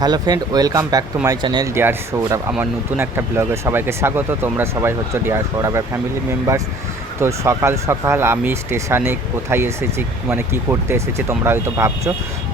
Hello friend, welcome back to my channel dear Sourav. আমার নতুন একটা ব্লগে সবাইকে স্বাগত। তোমরা সবাই হচ্ছে ডিয়ার সৌরভের ফ্যামিলি মেম্বার্স। তো সকাল সকাল আমি স্টেশনে কোথায় এসেছি মানে কি করতে এসেছি তোমরা হয়তো ভাবছ।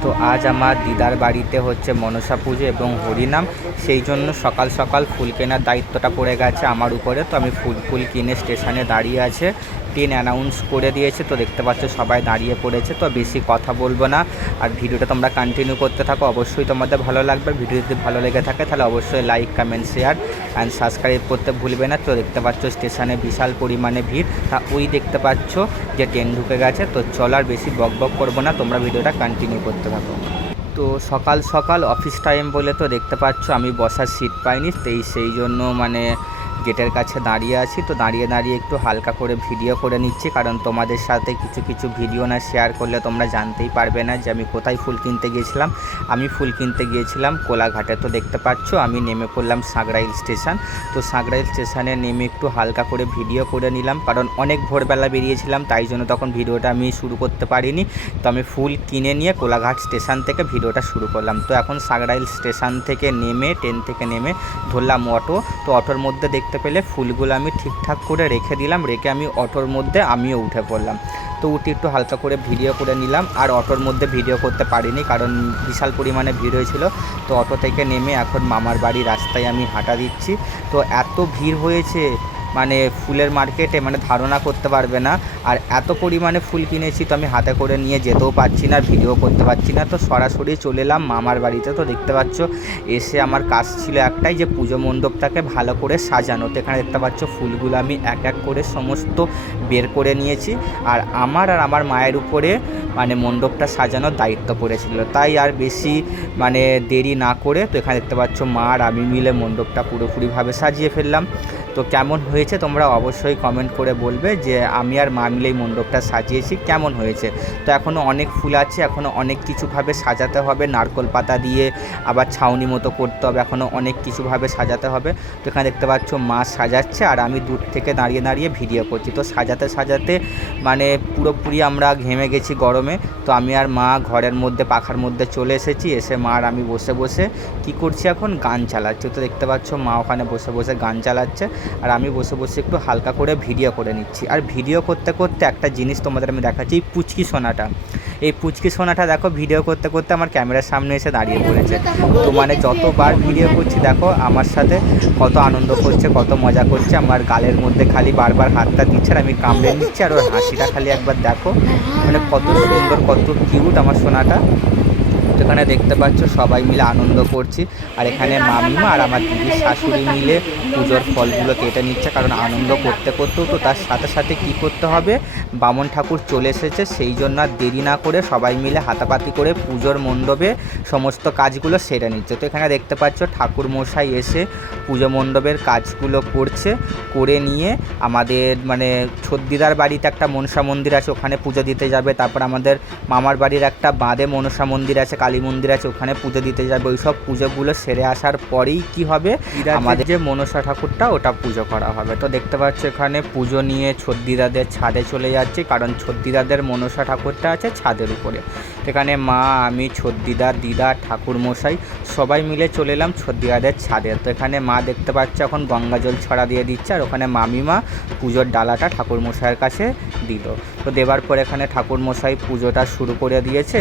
তো আজ আমার দিদার বাড়িতে হচ্ছে মনসা পুজো এবং হরিনাম। সেই জন্য সকাল সকাল ফুল কেনার দায়িত্বটা পড়ে গেছে আমার উপরে। তো আমি ফুল ফুল কিনে স্টেশনে দাঁড়িয়ে আছে। ট্রেন অ্যানাউন্স করে দিয়েছে, তো দেখতে পাচ্ছ সবাই দাঁড়িয়ে পড়েছে। তো বেশি কথা বলব না। আর ভিডিওটা তোমরা কন্টিনিউ করতে থাকো। অবশ্যই তোমাদের ভালো লাগবে। ভিডিও যদি ভালো লেগে থাকে তাহলে অবশ্যই like comment share and subscribe করতে ভুলবে না। তো দেখতে পাচ্ছ, স্টেশনে বিশাল পরিমাণে ভিড়। তা ওই দেখতে পাচ্ছ যে ট্রেন ঢুকে গেছে। তো চল আর বেশি বক বক করব না। তোমরা ভিডিওটা কন্টিনিউ করতে থাকো। তো সকাল সকাল অফিস টাইম বলে তো দেখতে পাচ্ছ, আমি বসার সিট পাইনি। সেই সেই জন্য মানে গেটের কাছে দাঁড়িয়ে আছি। তো দাঁড়িয়ে দাঁড়িয়ে একটু হালকা করে ভিডিও করে নিচ্ছি। কারণ তোমাদের সাথে কিছু কিছু ভিডিও না শেয়ার করলে তোমরা জানতেই পারবে না যে আমি কোথায় ফুল কিনতে গিয়েছিলাম। আমি ফুল কিনতে গিয়েছিলাম কোলাঘাটে। তো দেখতে পাচ্ছ, আমি নেমে পড়লাম সাগরাইল স্টেশন। তো সাগরাইল স্টেশনে নেমে একটু হালকা করে ভিডিও করে নিলাম। কারণ অনেক ভোরবেলা বেরিয়েছিলাম, তাই জন্য তখন ভিডিওটা আমি শুরু করতে পারিনি। তো আমি ফুল কিনে নিয়ে কোলাঘাট স্টেশন থেকে ভিডিওটা শুরু করলাম। তো এখন সাগরাইল স্টেশন থেকে নেমে, ট্রেন থেকে নেমে ধরলাম অটো। তো অটোর মধ্যে দেখতে পেলে ফুলগুলো আমি ঠিকঠাক করে রেখে দিলাম, রেখে আমি অটোর মধ্যে আমিও উঠে পড়লাম। তো উঠে একটু হালকা করে ভিডিও করে নিলাম, আর অটোর মধ্যে ভিডিও করতে পারিনি কারণ বিশাল পরিমাণে ভিড় হয়েছিল। তো অটো থেকে নেমে এখন মামার বাড়ি রাস্তায় আমি হাঁটা দিচ্ছি। তো এত ভিড় হয়েছে মানে ফুলের মার্কেটে মানে ধারণা করতে পারবে না। আর এত পরিমাণে ফুল কিনেছি তো আমি হাতে করে নিয়ে যেতেও পারছি না, ভিডিও করতে পারছি না। তো সরাসরি চলে এলাম মামার বাড়িতে। তো দেখতে পাচ্ছ, এসে আমার কাজ ছিল একটাই যে পুজো মণ্ডপটাকে ভালো করে সাজানো। তো এখানে দেখতে পাচ্ছ, ফুলগুলো আমি এক এক করে সমস্ত বের করে নিয়েছি। আর আমার আর আমার মায়ের উপরে মানে মণ্ডপটা সাজানোর দায়িত্ব পড়েছিল। তাই আর বেশি মানে দেরি না করে তো এখানে দেখতে পাচ্ছ, মা আর আমি মিলে মণ্ডপটা পুরোপুরিভাবে সাজিয়ে ফেললাম। তো কেমন হয়েছে তোমরা অবশ্যই কমেন্ট করে বলবে যে আমি আর মা মিলে এই মণ্ডপটা সাজিয়েছি, কেমন হয়েছে? তো এখনও অনেক ফুল আছে এখনও অনেক কিছুভাবে সাজাতে হবে, নারকল পাতা দিয়ে আবার ছাউনি মতো করতে হবে এখনও অনেক কিছুভাবে সাজাতে হবে। তো এখানে দেখতে পাচ্ছ মা সাজাচ্ছে আর আমি দূর থেকে দাঁড়িয়ে দাঁড়িয়ে ভিডিও করছি। তো সাজাতে সাজাতে মানে পুরোপুরি আমরা ঘেমে গেছি গরমে। তো আমি আর মা ঘরের মধ্যে, পাখার মধ্যে চলে এসেছি, এসে মা আর আমি বসে বসে কি করছি এখন? গান চালাচ্ছি। তো দেখতে পাচ্ছ মা ওখানে বসে বসে গান চালাচ্ছে। আর আমি বসে বসে একটু হালকা করে ভিডিও করে নিচ্ছি। আর ভিডিও করতে করতে একটা জিনিস তোমাদের আমি দেখাচ্ছি, এই পুচকি সোনাটা। এই পুচকি সোনাটা দেখো, ভিডিও করতে করতে আমার ক্যামেরার সামনে এসে দাঁড়িয়ে পড়েছে। তো মানে যতবার ভিডিও করছি, দেখো আমার সাথে কত আনন্দ করছে, কত মজা করছে। আমার গালের মধ্যে খালি বারবার হাতটা দিচ্ছে আর আমি কামড়ে নিচ্ছি আর ওর হাসিটা খালি একবার দেখো। মানে কত সুন্দর, কত কিউট আমার সোনাটা। এখানে দেখতে পাচ্ছ, সবাই মিলে আনন্দ করছি। আর এখানে মামিমা আর আমার দিদির শাশুড়ি মিলে পুজোর ফলগুলো কেটে নিচ্ছে, কারণ আনন্দ করতে করতেও তো তার সাথে সাথে কি করতে হবে? বামন ঠাকুর চলে এসেছে, সেই জন্য আর দেরি না করে সবাই মিলে হাতাপাতি করে পুজোর মণ্ডপে সমস্ত কাজগুলো সেরে নিচ্ছে। তো এখানে দেখতে পাচ্ছ, ঠাকুর মশাই এসে পুজো মণ্ডপের কাজগুলো করছে, করে নিয়ে আমাদের মানে ছদ্দিদার বাড়িতে একটা মনসা মন্দির আছে, ওখানে পুজো দিতে যাবে। তারপর আমাদের মামার বাড়ির একটা বাঁধে মনসা মন্দির আছে, কালী মন্দির আছে ওখানে পুজো দিতে যাবে। ওই সব পুজোগুলো সেরে আসার পরেই কি হবে? আমাদের যে মনসা ঠাকুরটা ওটা পুজো করা হবে। তো দেখতে পাচ্ছ এখানে পুজো নিয়ে ছদ্দিদাদের ছাদে চলে যাচ্ছি কারণ ছদ্দিদাদের মনসা ঠাকুরটা আছে ছাদের উপরে। এখানে মা আমি ছদ্দিদার দিদা ঠাকুর মশাই সবাই মিলে চলে এলাম ছদ্দিদাদের ছাদে। তো এখানে মা দেখতে পাচ্ছে এখন গঙ্গা জল ছড়া দিয়ে দিচ্ছে আর ওখানে মামিমা পুজোর ডালাটা ঠাকুর মশাইয়ের কাছে দিল। তো দেবার পর এখানে ঠাকুর মশাই পুজোটা শুরু করে দিয়েছে।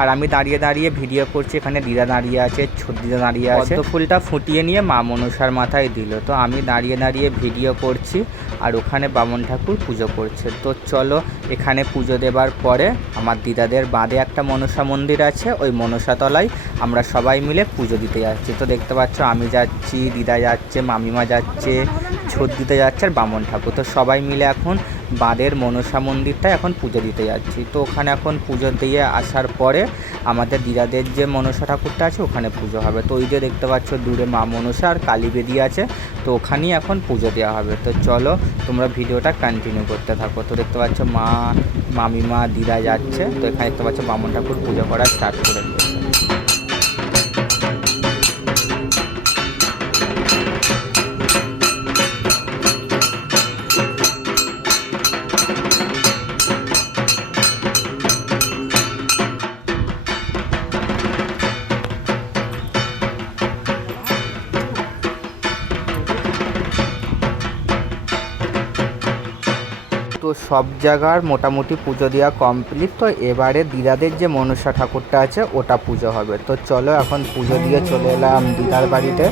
আর আমি দাঁড়িয়ে দাঁড়িয়ে ভিডিও করছি, এখানে দিদা দাঁড়িয়ে আছে ছদ্দিদা দাঁড়িয়ে আছে। পদ্ম ফুলটা ফুটিয়ে নিয়ে মা মনসার মাথায় দিল। তো আমি দাঁড়িয়ে দাঁড়িয়ে ভিডিও করছি আর ওখানে বামন ঠাকুর পুজো করছে। তো চলো এখানে পুজো দেবার পরে আমার দিদাদের বাঁধে একটা মনসা মন্দির আছে, ওই মনসা তলায় আমরা সবাই মিলে পুজো দিতে যাচ্ছি। তো দেখতে পাচ্ছ, আমি যাচ্ছি, দিদা যাচ্ছে, মামিমা যাচ্ছে, ছোট দিতে যাচ্ছে আর বামন ঠাকুর। তো সবাই মিলে এখন বাঁধের মনসা মন্দিরটা এখন পুজো দিতে যাচ্ছি। তো ওখানে এখন পুজো দিয়ে আসার পরে আমাদের দিদাদের যে মনসা ঠাকুরটা আছে ওখানে পুজো হবে। তো ওই যে দেখতে পাচ্ছ দূরে মা মনসা আর কালী বেদি আছে, তো ওখানেই এখন পুজো দেওয়া হবে। তো চলো তোমরা ভিডিওটা কন্টিনিউ করতে থাকো। তো দেখতে পাচ্ছ মা, মামিমা, দিদা যাচ্ছে। তো এখানে দেখতে পাচ্ছ বামন ঠাকুর পুজো করা স্টার্ট করে তো সব জায়গার মোটামুটি পুজো দেওয়া কমপ্লিট তো এবারে দিদাদের যে মনসা ঠাকুরটা আছে, ওটা পুজো হবে। তো চলো এখন পুজো দিয়ে চলে এলাম দিদার বাড়িতে।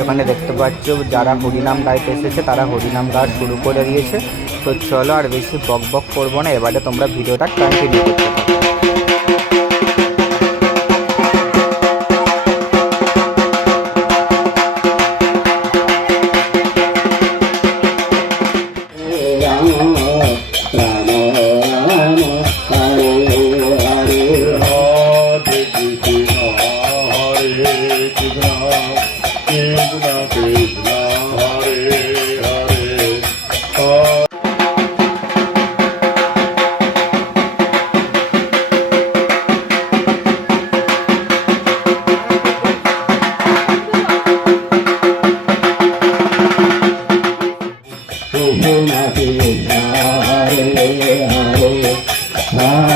এখানে দেখতে পাচ্ছ যারা হরিনাম গাইতে এসেছে, তারা হরিনাম গাওয়া শুরু করে দিয়েছে। তো চলো আর বেশি বক বক করব না, এবারে তোমরা ভিডিওটা কন্টিনিউ করতে hare hare hare hare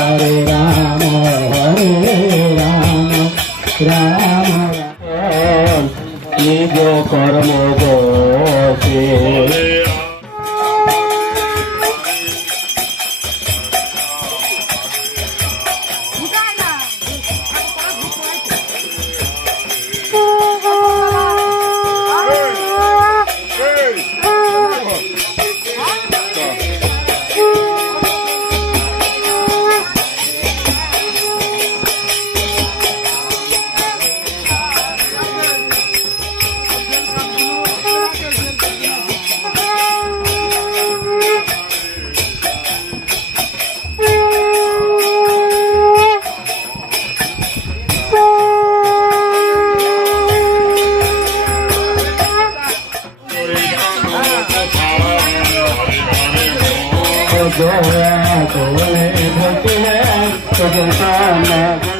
go away, go away, go away,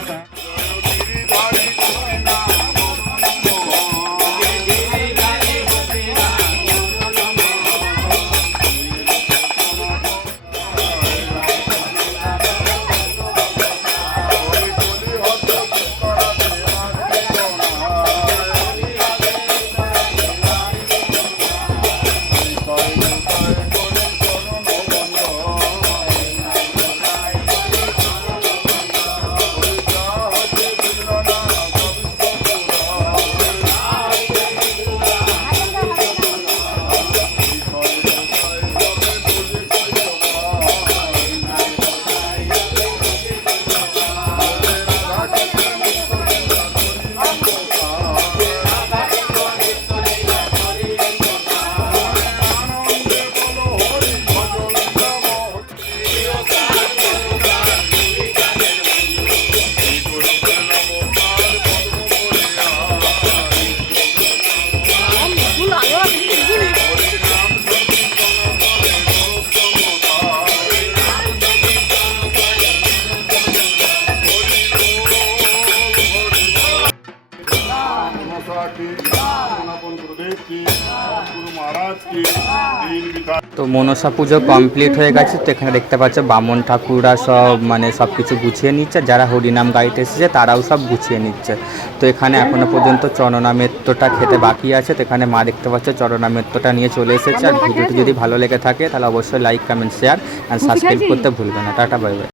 তো মনসা পুজো কমপ্লিট হয়ে গেছে, তো এখানে দেখতে পাচ্ছ বামন ঠাকুররা সব মানে সব কিছু গুছিয়ে নিচ্ছে, যারা হরিনাম গাইতে এসেছে তারাও সব গুছিয়ে নিচ্ছে। তো এখানে এখনও পর্যন্ত চরণামৃত্যটা খেতে বাকি আছে, তো এখানে মা দেখতে পাচ্ছ চরণামৃত্যটা নিয়ে চলে এসেছে, আর ভিডিওটি যদি ভালো লেগে থাকে তাহলে অবশ্যই লাইক কমেন্ট শেয়ার আর সাবস্ক্রাইব করতে ভুলবে না। Tata bye bye